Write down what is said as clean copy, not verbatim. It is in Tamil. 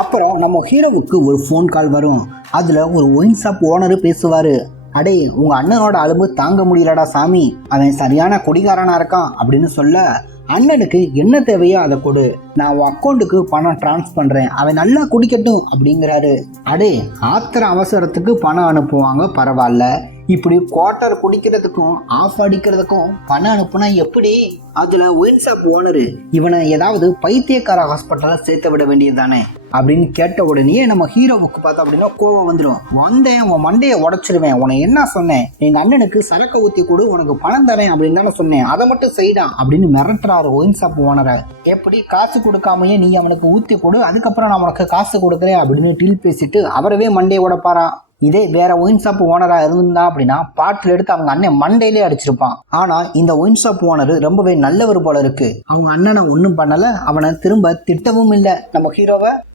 அப்புறம் நம்ம ஹீரோவுக்கு ஒரு ஃபோன் கால் வரும். அதுல ஒரு ஒயின் ஷாப் ஓனரு பேசுவாரு. அடே, உங்க அண்ணனோட அலும்பு தாங்க முடியலடா சாமி, அவன் சரியான குடிகாரனா இருக்கான் அப்படின்னு சொல்ல, அண்ணனுக்கு என்ன தேவையோ அதை கொடு, நான் உன் அக்கௌண்ட்டுக்கு பணம் டிரான்ஸ்ஃபர் பண்றேன், அவன் நல்லா குடிக்கட்டும் அப்படிங்கிறாரு. அடே, ஆத்திர அவசரத்துக்கு பணம் அனுப்புவாங்க பரவாயில்ல, இப்படி குவார்ட்டர் குடிக்கிறதுக்கும் ஆஃப் அடிக்கிறதுக்கும் பணம் அனுப்புனா எப்படி? அதுல ஒயின் ஷாப் ஓனரு, இவனை ஏதாவது பைத்தியக்கார ஹாஸ்பிட்டல சேர்த்து விட வேண்டியது தானே அப்படின்னு கேட்ட உடனே நம்ம ஹீரோவுக்கு பார்த்தா அப்படின்னா கோவம் வந்துடும். வந்தேன், உன் மண்டையை உடச்சிருவேன், உன்னை என்ன சொன்னேன், எங்க அண்ணனுக்கு சரக்கு ஊத்தி கொடு, உனக்கு பணம் தரேன் அப்படின்னு தானே சொன்னேன், அதை மட்டும் செய்டா அப்படின்னு மிரட்டுறாரு ஒயின் ஷாப் ஓனரை. எப்படி காசு கொடுக்காமையே நீ அவனுக்கு ஊத்தி கொடு, அதுக்கப்புறம் நான் உனக்கு காசு கொடுக்குறேன் அப்படின்னு டீல் பேசிட்டு அவரவே மண்டையை உடப்பாரான். இதே வேற ஒயின் ஷாப் ஓனரா இருந்தா அப்படின்னா பாட்டில் எடுத்து அவங்க அண்ணன் மண்டையிலே அடிச்சிருப்பான். ஆனா இந்த ஒயின் ஷாப் ஓனர் ரொம்பவே நல்லவர் போல இருக்கு. அவங்க அண்ணனை ஒன்றும் பண்ணல, அவனை திரும்ப திட்டவும் இல்லை நம்ம ஹீரோவை.